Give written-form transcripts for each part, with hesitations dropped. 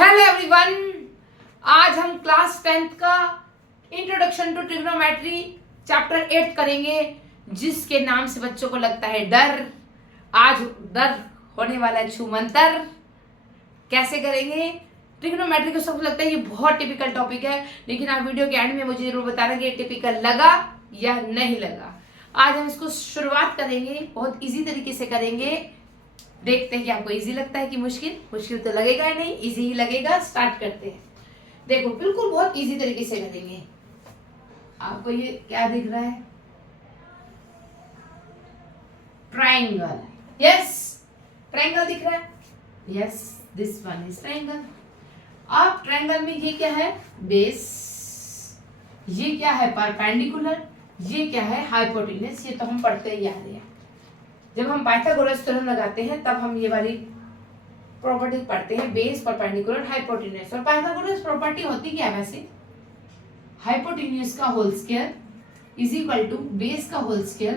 Hello everyone, आज हम class 10th का इंट्रोडक्शन टू ट्रिग्नोमेट्री चैप्टर 8 करेंगे, जिसके नाम से बच्चों को लगता है डर। आज डर होने वाला है छूमंतर। कैसे करेंगे ट्रिग्नोमेट्री को? सबको लगता है ये बहुत टिपिकल टॉपिक है, लेकिन आप वीडियो के एंड में मुझे जरूर बताना कि ये टिपिकल लगा या नहीं लगा। आज हम इसको शुरुआत करेंगे, बहुत इजी तरीके से करेंगे। देखते हैं कि आपको इजी लगता है कि मुश्किल तो लगेगा ही नहीं, इजी ही लगेगा। स्टार्ट करते हैं। देखो, बिल्कुल बहुत इजी तरीके से करेंगे। आपको ये क्या दिख रहा है? ट्रायंगल। यस, ट्रायंगल दिख रहा है। Yes, this one is triangle. अब ट्रायंगल में ये क्या है? बेस। ये क्या है? परपेंडिकुलर। ये क्या है? हाइपोटेन्यूज। ये तो हम पढ़ते ही आ रहे हैं। जब हम पाइथागोरस थ्योरम लगाते हैं तब हम ये वाली प्रॉपर्टी पढ़ते हैं, बेस, परपेंडिकुलर, हाइपोटेन्यूज। और पाइथागोरस प्रॉपर्टी होती क्या है वैसे? हाइपोटेन्यूज का whole square is equal to base का होल स्क्वायर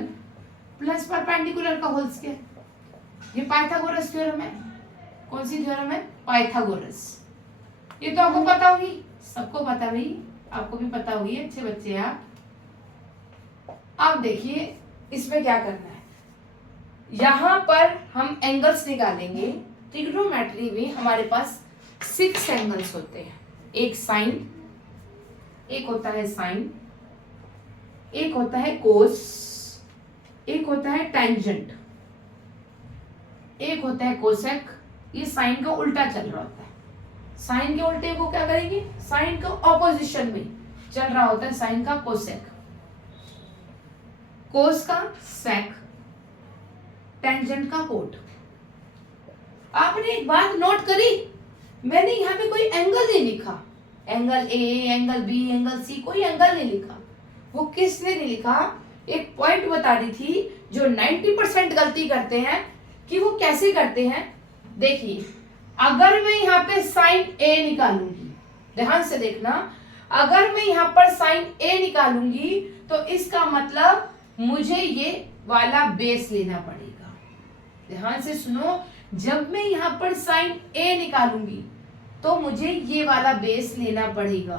प्लस परपेंडिकुलर का होल स्क्वायर। ये पाइथागोरस थ्योरम है। कौन सी थ्योरम है? पाइथागोरस। ये तो आपको पता होगी, सबको पता भाई, आपको भी पता होगी, अच्छे बच्चे आप। अब देखिए इसमें क्या करना है। यहां पर हम एंगल्स निकालेंगे। ट्रिग्नोमेट्री में हमारे पास 6 एंगल्स होते हैं। एक साइन, एक होता है साइन, एक होता है कोस, एक होता है टेंजेंट, एक होता है कोसेक। ये साइन का उल्टा चल रहा होता है। साइन के उल्टे को क्या करेंगे? साइन का ऑपोजिशन में चल रहा होता है साइन का कोसेक, कोस का सेक, टेंजेंट का कोट। आपने एक बात नोट करी, मैंने यहाँ पे कोई एंगल नहीं लिखा। Angle A, angle B, angle C, कोई एंगल नहीं लिखा। वो किसने नहीं लिखा? एक पॉइंट बता रही थी जो 90% गलती करते हैं कि वो कैसे करते हैं। देखिए, अगर मैं यहाँ पे साइन ए निकालूंगी, ध्यान से देखना, अगर मैं यहाँ पर साइन ए निकालूंगी तो इसका मतलब मुझे ये वाला बेस लेना पड़ेगा। ध्यान से सुनो, जब मैं यहाँ पर साइन ए निकालूंगी तो मुझे ये वाला बेस लेना पड़ेगा।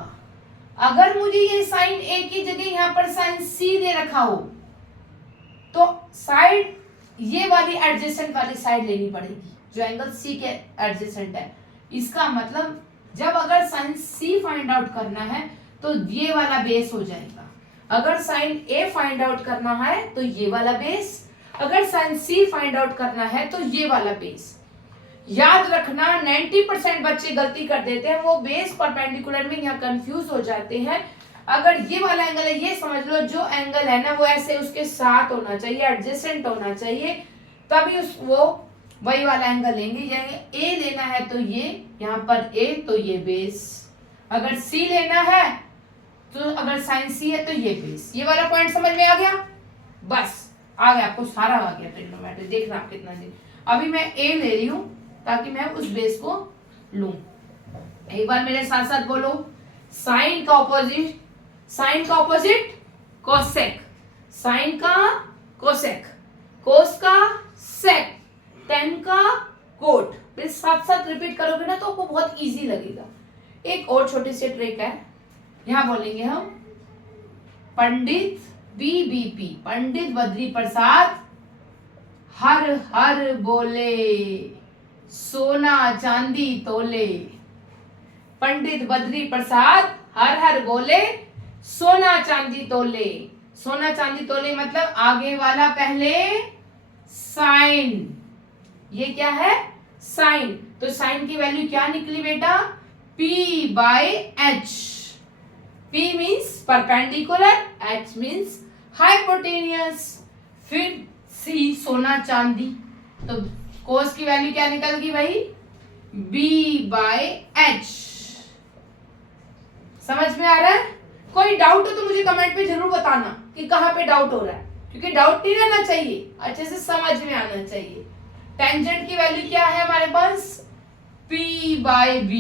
अगर मुझे ये साइन ए की जगह यहाँ पर साइन सी दे रखा हो तो साइड, ये वाली एडजेसेंट वाली साइड लेनी पड़ेगी जो एंगल सी के एडजेसेंट है। इसका मतलब जब अगर साइन सी फाइंड आउट करना है तो ये वाला बेस हो जाएगा। अगर साइन ए फाइंड आउट करना है तो ये वाला बेस, अगर साइन सी फाइंड आउट करना है तो ये वाला बेस। याद रखना, 90% बच्चे गलती कर देते हैं, वो बेस परपेंडिकुलर में यहाँ कंफ्यूज हो जाते हैं। अगर ये वाला एंगल है, ये समझ लो जो एंगल है ना वो ऐसे उसके साथ होना चाहिए, एडजेसेंट होना चाहिए, तभी वो वही वाला एंगल लेंगे। यानी ए लेना है तो ये, यहाँ पर ए तो ये बेस, अगर सी लेना है तो अगर साइन सी है तो ये बेस। ये वाला पॉइंट समझ में आ गया? बस आ गया, आपको सारा आ गया ट्रिग्नोमेट्री। देखना आप कितना जी। अभी मैं ए ले रही हूं ताकि मैं उस बेस को लूं। एक बार मेरे साथ साथ बोलो, साइन का ऑपोजिट, साइन का ऑपोजिट कोसेक, साइन का कोसेक, कोस का सेक, टेन का कोट। मेरे साथ साथ रिपीट करोगे ना तो आपको बहुत इजी लगेगा। एक और छोटी सी ट्रिक है, यहां बोलेंगे हम पंडित बीबीपी, पंडित बद्री प्रसाद हर हर बोले, सोना चांदी तोले। पंडित बद्री प्रसाद हर हर बोले, सोना चांदी तोले। सोना चांदी तोले मतलब आगे वाला पहले साइन। ये क्या है? साइन। तो साइन की वैल्यू क्या निकली बेटा? P/H। P means perpendicular, H means hypotenuse, फिर C सोना चांदी। तो कोस की वैल्यू क्या निकल गई भाई? B/H। समझ में आ रहा है? कोई डाउट हो तो मुझे कमेंट में जरूर बताना कि कहाँ पे डाउट हो रहा है, क्योंकि डाउट नहीं रहना चाहिए, अच्छे से समझ में आना चाहिए। टेंजेंट की वैल्यू क्या है हमारे पास? P/B।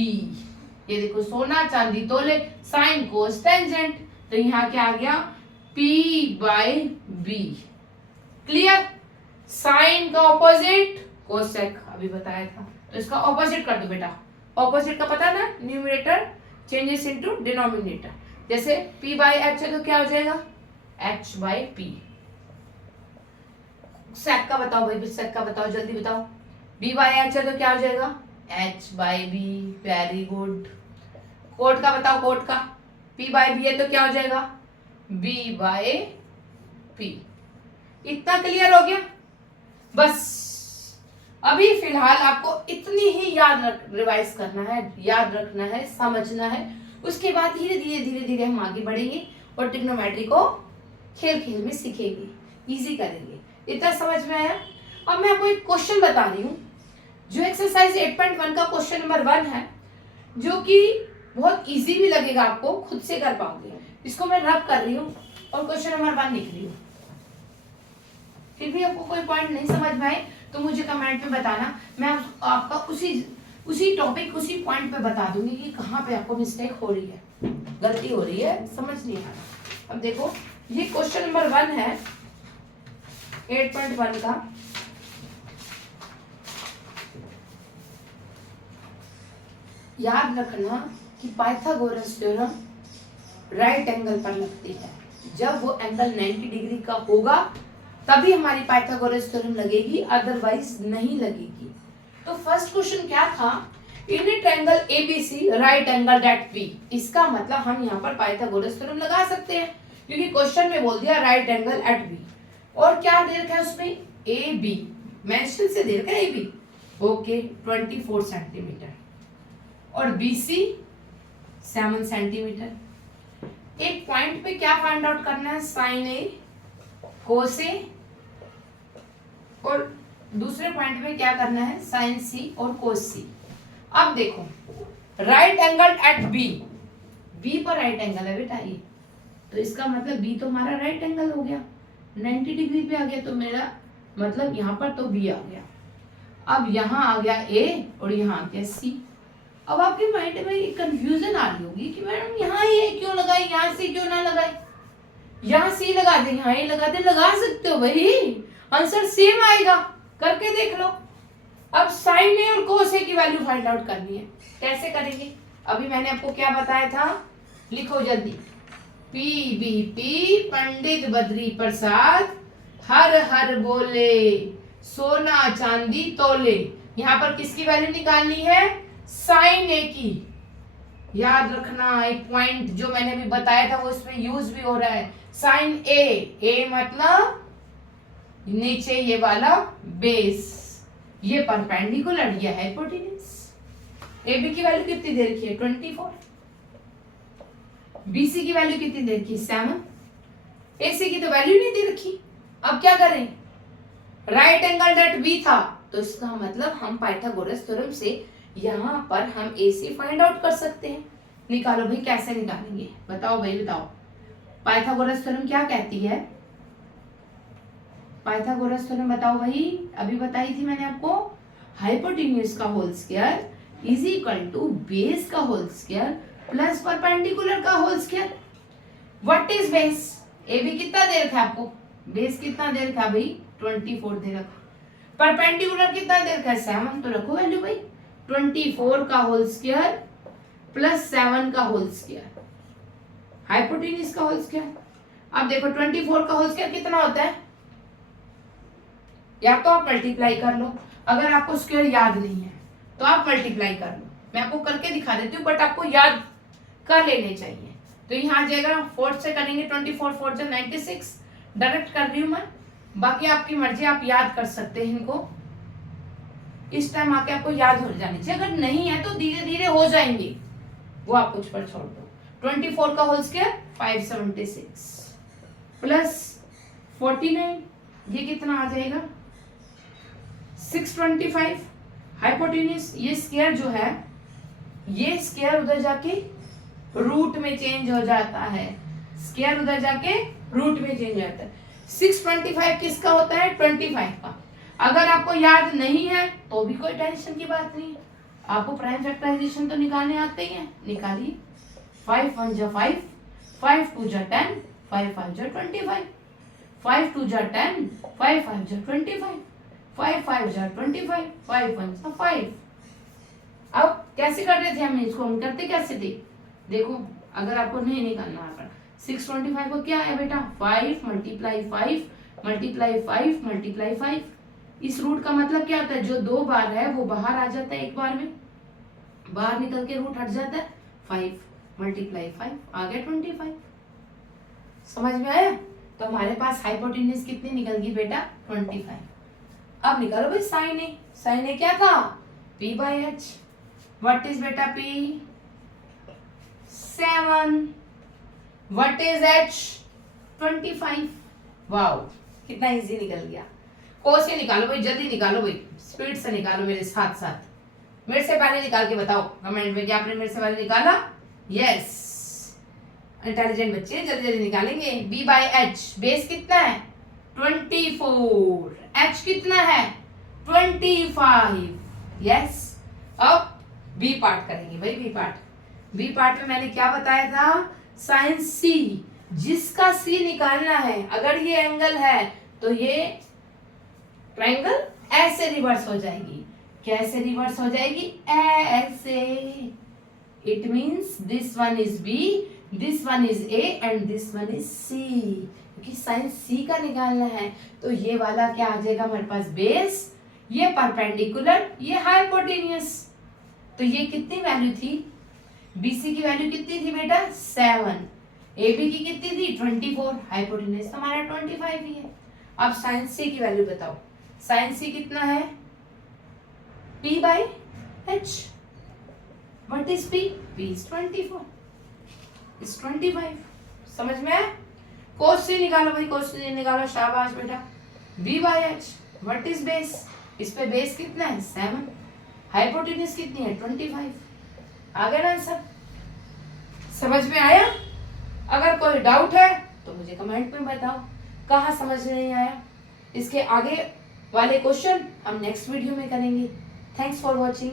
ये देखो, सोना चांदी तोले, साइन कोस टेंजेंट, तो यहाँ क्या आ गया? P/B। क्लियर? साइन का ऑपोजिट कोसेक, अभी बताया था, तो इसका ऑपोजिट कर दो बेटा। ऑपोजिट का पता ना, न्यूमरेटर चेंजेस इनटू डिनोमिनेटर। जैसे p बाई एच है तो क्या हो जाएगा h बाई p। सेक का बताओ भाई, सेक का बताओ, जल्दी बताओ। b बाई एच है तो क्या हो जाएगा h by b। Very good. Cot का बताओ, कोट का p बाई b है तो क्या हो जाएगा b बाई p। इतना क्लियर हो गया? बस अभी फिलहाल आपको इतनी ही रिवाइज करना है, याद रखना है, समझना है। उसके बाद धीरे धीरे धीरे धीरे हम आगे बढ़ेंगे और ट्रिग्नोमेट्री को खेल खेल में सीखेंगे, इजी करेंगे। इतना समझ में आया? अब मैं आपको एक क्वेश्चन बता रही हूँ जो एक्सरसाइज 8.1 का क्वेश्चन नंबर 1 है, जो कि बहुत इजी भी लगेगा, आपको खुद से कर पाओगे। इसको मैं रब कर रही हूँ और क्वेश्चन नंबर 1 लिख रही हूँ। फिर भी आपको कोई पॉइंट नहीं समझ में आए तो मुझे कमेंट में बताना, मैं आपका उसी टॉपिक उसी पॉइंट पे बता दूंगी कि कहाँ पे आपको मिस्टेक हो रही है, गलती हो रही है, समझ नहीं आ रहा। अब देखो ये क्वेश्चन नंबर 1 है 8.1 का। याद रखना कि पाइथागोरस थ्योरम राइट एंगल पर लगती है। जब वो एंगल 90 डिग्री का होगा तभी हमारी पाइथागोरस थ्योरम लगेगी, अदरवाइज नहीं लगेगी। तो फर्स्ट क्वेश्चन क्या था, in a triangle ABC right angle at B. इसका मतलब हम यहाँ पर पाइथागोरस थ्योरम लगा सकते हैं क्योंकि क्वेश्चन में बोल दिया राइट एंगल एट बी। और क्या दे रखा है उसमें ए बी, मेंशन से दे रखा है ए बी, ओके 24 सेंटीमीटर और बीसी 7 सेंटीमीटर। एक पॉइंट पे क्या फाइंड आउट करना है, साइन ए कोस ए, और दूसरे पॉइंट पे क्या करना है साइन सी और कोस सी। अब देखो right angle at B, B पर राइट एंगल है बेटा ये, तो इसका मतलब बी तो हमारा राइट एंगल हो गया, 90 डिग्री पे आ गया, तो मेरा मतलब यहाँ पर तो बी आ गया। अब यहाँ आ गया ए और यहाँ आ गया सी। अब आपके माइंड में कंफ्यूजन आ रही होगी कि मैडम यहाँ ए क्यों लगाई, यहाँ सी क्यों ना लगाई, यहाँ सी लगा दे, यहाँ ए लगा दे। लगा सकते हो भाई, आंसर सेम आएगा, करके देख लो। अब साइन ए और कोस ए की वैल्यू फाइंड आउट करनी है, कैसे करेंगे? अभी मैंने आपको क्या बताया था, लिखो जल्दी। पीबीपी पंडित बद्री प्रसाद हर हर बोले, सोना चांदी तोले। यहाँ पर किसकी वैल्यू निकालनी है, साइन ए की। याद रखना एक पॉइंट जो मैंने अभी बताया था वो इसमें यूज भी हो रहा है, साइन ए, ए मतलब नीचे ये वाला बेस, ये परपेंडिकुलर, ये हाइपोटेन्यूज। ए बी की वैल्यू कितनी दे रखी है 24, बीसी की वैल्यू कितनी दे रखी है 7, एसी की तो वैल्यू नहीं दे रखी। अब क्या करें, राइट एंगल एट बी था तो इसका मतलब हम पाइथागोरस थ्योरम से यहाँ पर हम एसी फाइंड आउट कर सकते हैं। निकालो भाई, कैसे निकालेंगे बताओ भाई, बताओ। पाइथागोरस थ्योरम क्या कहती है, पाइथागोरस थ्योरम बताओ भाई, अभी बताई थी मैंने आपको, हाइपोटेन्यूज का whole square is equal to base का होल स्क्वायर प्लस परपेंडिकुलर का whole square. What is base, A B कितना दे रखा है आपको, बेस कितना दे रखा है भाई 24 दे रखा, परपेंडिकुलर कितना दे रखा है 7, तो रखो वैल्यू भाई 24 का होल स्क्वायर प्लस 7 का होल स्क्वायर, हाइपोटेन्यूज का होल स्क्वायर। अब देखो 24 का होल स्क्वायर कितना होता है, या तो आप मल्टीप्लाई कर लो, अगर आपको स्क्वायर याद नहीं है तो आप मल्टीप्लाई कर लो, मैं आपको करके दिखा देती हूँ, बट आपको याद कर लेने चाहिए। तो यहाँ आ जाएगा 4 से करेंगे 24 4 से 96, डायरेक्ट कर रही हूँ मैं, बाकी आपकी मर्जी, आप याद कर सकते हैं इनको। इस टाइम आके आपको याद हो जानी चाहिए, अगर नहीं है तो धीरे धीरे हो जाएंगे, वो आप कुछ पर छोड़ दो। 24 का होल स्क्वायर 576 प्लस 49, ये कितना आ जाएगा 625। हाइपोटेन्यूज, ये स्क्वायर जो है, ये स्क्वायर उधर जाके रूट में चेंज हो जाता है, स्क्वायर उधर जाके रूट में चेंज हो जाता है। 625 किसका होता है 25 का। अगर आपको याद नहीं है तो भी कोई टेंशन की बात नहीं है, आपको प्राइम फैक्टराइजेशन तो निकालने आते ही हैं, निकालिए। 5 1 जा 5, 5 2 जा 10, 5 5 जा 25, 5 2 जा 10, 5 5 जा 25, 5 5 जा 25, 5 1 जा 5। अब कैसे कर रहे थे हम इसको, हम करते कैसे थे, देखो अगर आपको नहीं निकालना है 625 को क्या है बेटा 5 मल्टीप्लाई 5 मल्टीप्लाई 5 मल्टीप्लाई 5। इस रूट का मतलब क्या होता है, जो 2 बार है वो बाहर आ जाता है, एक बार में बाहर निकल के रूट हट जाता है। 5 मल्टीप्लाई 5 आ गया 25। समझ में आया। तो हमारे पास हाइपोटेन्यूज कितनी निकल गई बेटा 25। अब निकालो भाई साइन ए। साइन ए क्या था p by H. What is बेटा p 7। What is h 25। Wow कितना इजी निकल गया। कोस से निकालो भाई, जल्दी निकालो भाई, स्पीड से निकालो मेरे साथ साथ। मेरे से पहले निकाल के बताओ कमेंट में कि आपने मेरे से पहले निकाला। यस इंटेलिजेंट बच्चे जल्दी जल्दी निकालेंगे। b बाई एच बेस कितना है 24, h कितना है 25। यस अब बी पार्ट करेंगे भाई। बी पार्ट में मैंने क्या बताया था, साइन सी, जिसका सी निकालना है, अगर ये एंगल है तो ये ट्रायंगल ऐसे रिवर्स हो जाएगी। कैसे रिवर्स हो जाएगी, ऐसे। It means this one is B, this one is A and this one is C. क्योंकि साइन सी का निकालना है तो ये वाला क्या आ जाएगा हमारे पास बेस, ये परपेंडिकुलर, ये हाइपोटेन्यूस। तो ये कितनी वैल्यू थी, BC की वैल्यू कितनी थी बेटा 7, AB की कितनी थी 24, हाइपोटेन्यूस हमारा 25 ही है। अब साइन C की वैल्यू बताओ। साइन C कितना है P by H। What is P? P is 24, is 25। समझ में आया। कोस C निकालो भाई, कोस C निकालो, शाबाश बेटा। B by H। What is base? इस पे बेस कितना है 7, हाइपोटेन्यूस कितनी है 25। आ गया ना आंसर। समझ में आया। अगर कोई डाउट है तो मुझे कमेंट में बताओ कहाँ समझ नहीं आया। इसके आगे वाले क्वेश्चन हम नेक्स्ट वीडियो में करेंगे। Thanks for watching.